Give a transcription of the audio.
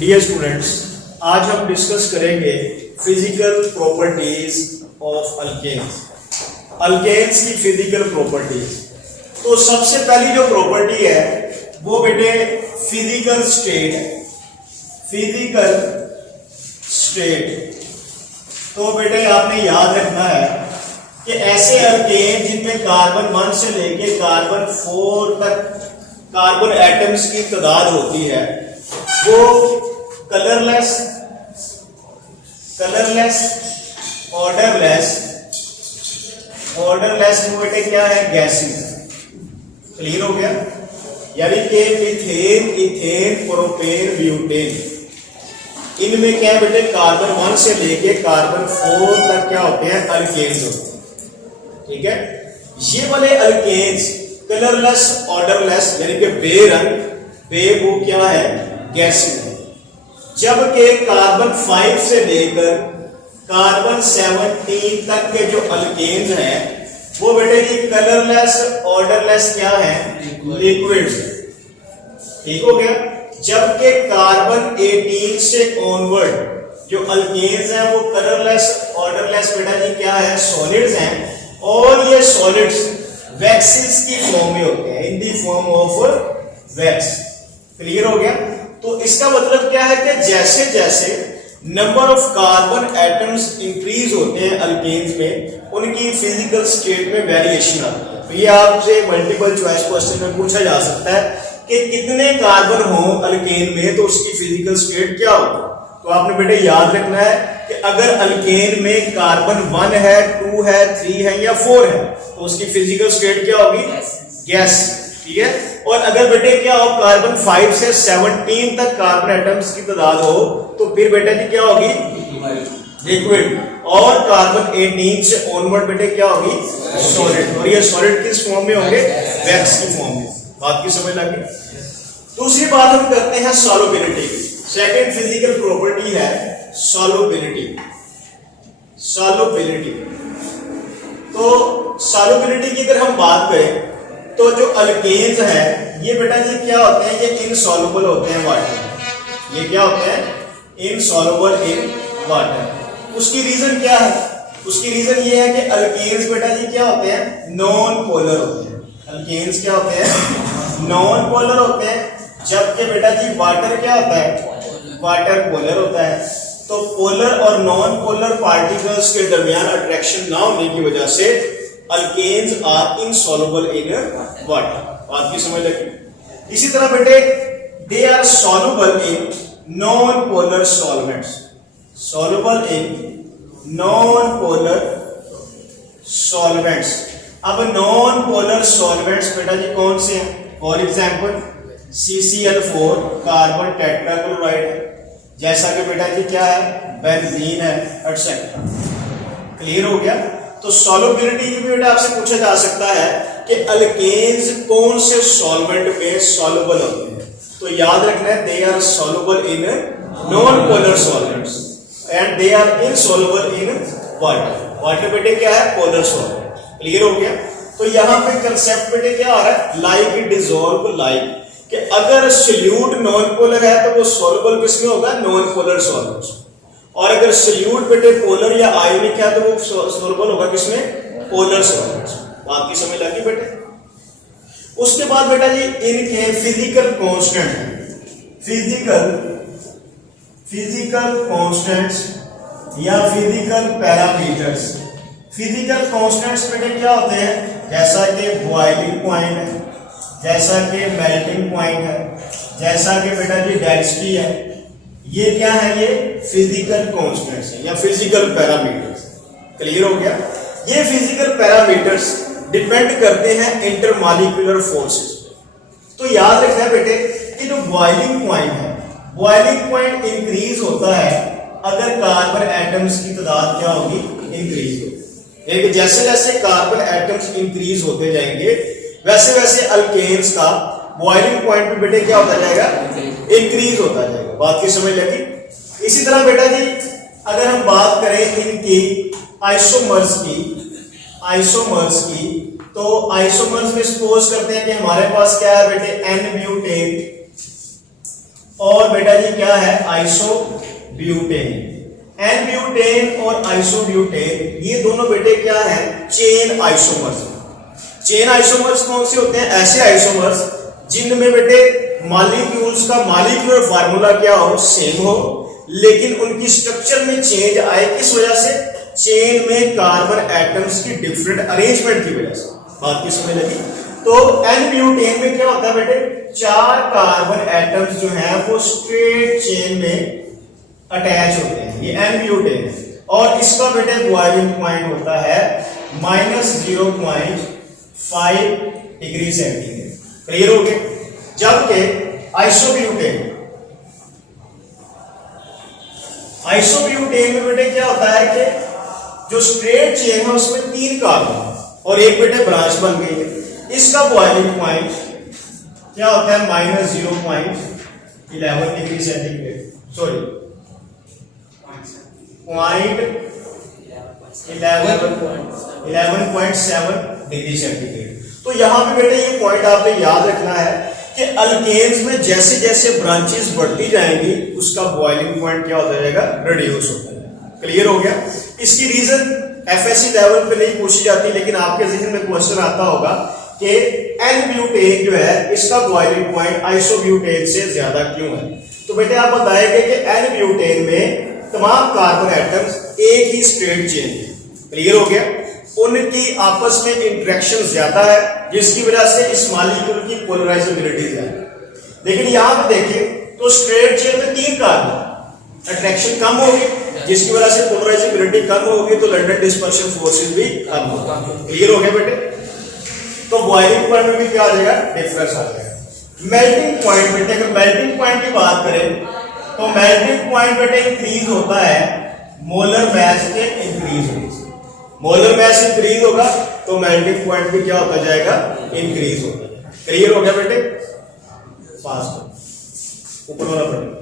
Dear students, आज हम discuss करेंगे physical properties of alkanes. Alkanes की फिजिकल प्रॉपर्टीज। तो सबसे पहली जो प्रॉपर्टी है वो बेटे फिजिकल स्टेट है। फिजिकल स्टेट तो बेटे आपने याद रखना है कि ऐसे अल्केन जिनमें कार्बन 1 से लेके कार्बन 4 तक कार्बन एटम्स की तादाद होती है वो कलरलेस, ऑर्डरलेस वो बेटे क्या है, गैसेस। क्लियर हो गया? यानी कि मीथेन, इथेन, प्रोपेन, ब्यूटेन, इनमें क्या है बेटे, कार्बन 1 से लेके कार्बन 4 तक क्या होते हैं, अल्केन्स होते हैं। ठीक है, ये वाले अल्केन्स कलरलेस, ऑर्डरलेस यानी कि बेरंग, वो क्या है, गैसेस है। जबकि कार्बन 5 से लेकर कार्बन 17 तक के जो अल्केन्स हैं वो बेटे जी कलरलेस, ऑर्डरलेस क्या है, लिक्विड्स। ठीक हो गया? जबकि कार्बन 18 से ऑनवर्ड जो अल्केन्स हैं वो कलरलेस, ऑर्डरलेस बेटा जी क्या है, सॉलिड्स हैं। और ये सॉलिड्स वैक्सेस की फॉर्म में होते हैं, in the form of wax. Clear हो गया? तो इसका मतलब क्या है कि जैसे जैसे number of carbon atoms increase होते हैं अल्केन्स में, उनकी फिजिकल स्टेट में वेरिएशन आती है। तो ये आपसे मल्टीपल चॉइस क्वेश्चन में पूछा जा सकता है कि कितने कार्बन हो अल्केन में तो उसकी फिजिकल स्टेट क्या होगी। तो आपने बेटे याद रखना है कि अगर अल्केन में कार्बन 1 है, 2 है, 3 है या 4 है तो उसकी फिजिकल स्टेट क्या होगी, गैस। ठीक है? और अगर बेटे क्या हो, कार्बन 5 से 17 तक कार्बन एटम्स की तादाद हो तो फिर बेटे जी क्या होगी, लिक्विड। और कार्बन 18 से ऑनवर्ड बेटे क्या होगी, सॉलिड। और ये सॉलिड किस फॉर्म में होंगे, वैक्स की फॉर्म में। बात की समझ लगी? दूसरी बात हम करते हैं सॉल्युबिलिटी की। सेकंड फिजिकल प्रॉपर्टी है सॉल्युबिलिटी। सॉल्युबिलिटी तो सॉल्युबिलिटी की अगर हम बात करें तो जो अल्केन्स है ये बेटा जी क्या होते हैं, ये इनसॉल्युबल होते हैं वाटर। ये क्या होते हैं, इनसॉल्युबल इन वाटर। उसकी रीजन क्या है? उसकी रीजन ये है कि अल्केन्स बेटा जी क्या होते हैं, नॉन पोलर होते हैं। अल्केन्स क्या होते हैं, नॉन पोलर होते हैं। जबकि बेटा जी वाटर क्या होता है, वाटर पोलर होता है। तो पोलर और नॉन पोलर पार्टिकल्स के दरमियान अट्रैक्शन ना होने की वजह से alkanes are insoluble in water. बात की समझ लगी? इसी तरह बेटे they are soluble in non polar solvents. Soluble in non polar solvents. अब नॉन पोलर सॉल्वेंट्स बेटा जी कौन से हैं? For example CCl4 carbon tetrachloride है, जैसा कि बेटा जी क्या है, बेंजीन है, एटसेट्रा। क्लियर हो गया? तो सॉल्युबिलिटी की बेटा आपसे पूछा जा सकता है कि अल्केन्स कौन से सॉल्वेंट में सॉल्युबल होते हैं। तो याद रखना है they are soluble in non polar solvents and they are insoluble in water. Water बेटे क्या है, पोलर सॉल्वेंट। क्लियर हो गया? तो यहां पे कंसेप्ट बेटे क्या आ रहा है, लाइक डिसॉल्व लाइक, कि अगर सोल्यूट नॉन पोलर है तो वो सॉल्युबल किसमें होगा, नॉन पोलर सॉल्वेंट्स। और अगर सोल्यूट बेटे पोलर या आयोनिक है तो वो सॉल्युबल होगा किसमें, पोलर सॉल्वेंट्स। बात की समझ लगी बेटे? उसके बाद बेटा जी इनके फिजिकल कांस्टेंट, फिजिकल कांस्टेंट्स या फिजिकल पैरामीटर्स। फिजिकल कांस्टेंट्स बेटे क्या होते हैं, जैसा कि बॉइलिंग पॉइंट है, जैसा कि मेल्टिंग पॉइंट है, जैसा कि बेटा जी डेंसिटी है। ये क्या है, ये फिजिकल कांस्टेंट्स है या फिजिकल पैरामीटर्स। क्लियर हो गया? ये फिजिकल पैरामीटर्स डिपेंड करते हैं इंटरमॉलिक्यूलर फोर्सेस पे। तो याद रखना है बेटे कि जो बॉइलिंग पॉइंट है, बॉइलिंग पॉइंट इंक्रीज होता है अगर कार्बन एटम्स की तादाद क्या होगी, इंक्रीज होगी। एक जैसे जैसे कार्बन एटम्स इंक्रीज होते जाएंगे वैसे वैसे अल्केन्स का बॉइलिंग पॉइंट भी बेटे क्या होता जाएगा, इंक्रीज होता जाएगा। बात की समझ लगी? इसी तरह बेटा जी अगर हम बात करें इनकी आइसोमर्स की तो आइसोमर्स में सपोज करते हैं कि हमारे पास क्या है बेटे, एन ब्यूटेन और बेटा जी क्या है, आइसोब्यूटेन। एन-ब्यूटेन और आइसोब्यूटेन ये दोनों बेटे क्या है, चेन आइसोमर्स। चेन आइसोमर्स कौन से होते हैं, ऐसे आइसोमर्स जिनमें बेटे मॉलिक्यूल्स का मॉलिक्यूलर फार्मूला क्या हो, सेम हो, लेकिन उनकी स्ट्रक्चर में चेंज आए। किस वजह से, चेन में कार्बन एटम्स की डिफरेंट अरेंजमेंट की वजह से। बात की समझ लगी। तो एन-ब्यूटेन में क्या होता है बेटे, 4 कार्बन एटम्स जो हैं वो स्ट्रेट चेन में अटैच होते हैं, ये एन-ब्यूटेन है। और इसका बेटे बॉइलिंग पॉइंट होता है -0.5 डिग्री सेंटीग्रेड। क्लियर हो गया। जबकि आइसोब्यूटेन में बेटे क्या होता है कि जो स्ट्रेट चेन है उसमें 3 कार्बन और एक बेटे ब्रांच बन गई है। इसका बॉइलिंग पॉइंट क्या होता है, -0.11 degree centigrade, sorry 11.7 degree centigrade. तो यहां पे बेटे ये पॉइंट आपने याद रखना है कि अल्केन्स में जैसे जैसे ब्रांचेस बढ़ती जाएंगी उसका बॉइलिंग पॉइंट क्या होता जाएगा, रिड्यूस होता है। क्लियर हो गया। इसकी रीजन एफएससी लेवल पे नहीं पूछी जाती, लेकिन आपके ज़हन में क्वेश्चन आता होगा कि एन-ब्यूटेन जो है इसका बॉइलिंग पॉइंट आइसोब्यूटेन से ज्यादा क्यों है। तो बेटे आप बताएंगे कि एन-ब्यूटेन में तमाम कार्बन एटम्स एक ही स्ट्रेट चेन है। क्लियर हो गया। उनकी आपस में इंटरेक्शन ज्यादा है जिसकी वजह से इस मॉलिक्यूल की पोलराइजेबिलिटी ज्यादा है। लेकिन यहां पे देखिए तो स्ट्रेट चेन में 3 कार्बन, अट्रैक्शन कम होगी जिसकी वजह से पोलराइजेबिलिटी कम होगी, तो लंडन डिस्पर्शन फोर्सेस भी कम होगा। क्लियर हो गया बेटे। तो बॉइलिंग पॉइंट में भी क्या आ जाएगा, डिफरेंस आ जाएगा। मेल्टिंग पॉइंट बेटे, अगर मेल्टिंग पॉइंट की बात करें तो मेल्टिंग पॉइंट बेटे इंक्रीज होता है मोलर मैस के इंक्रीज होने से। मोलर मैस इंक्रीज होगा तो मेल्टिंग पॉइंट भी क्या होता जाएगा, इंक्रीज होता जाएगा। क्लियर हो गया बेटे। फास्ट ऊपर वाला पढ़े।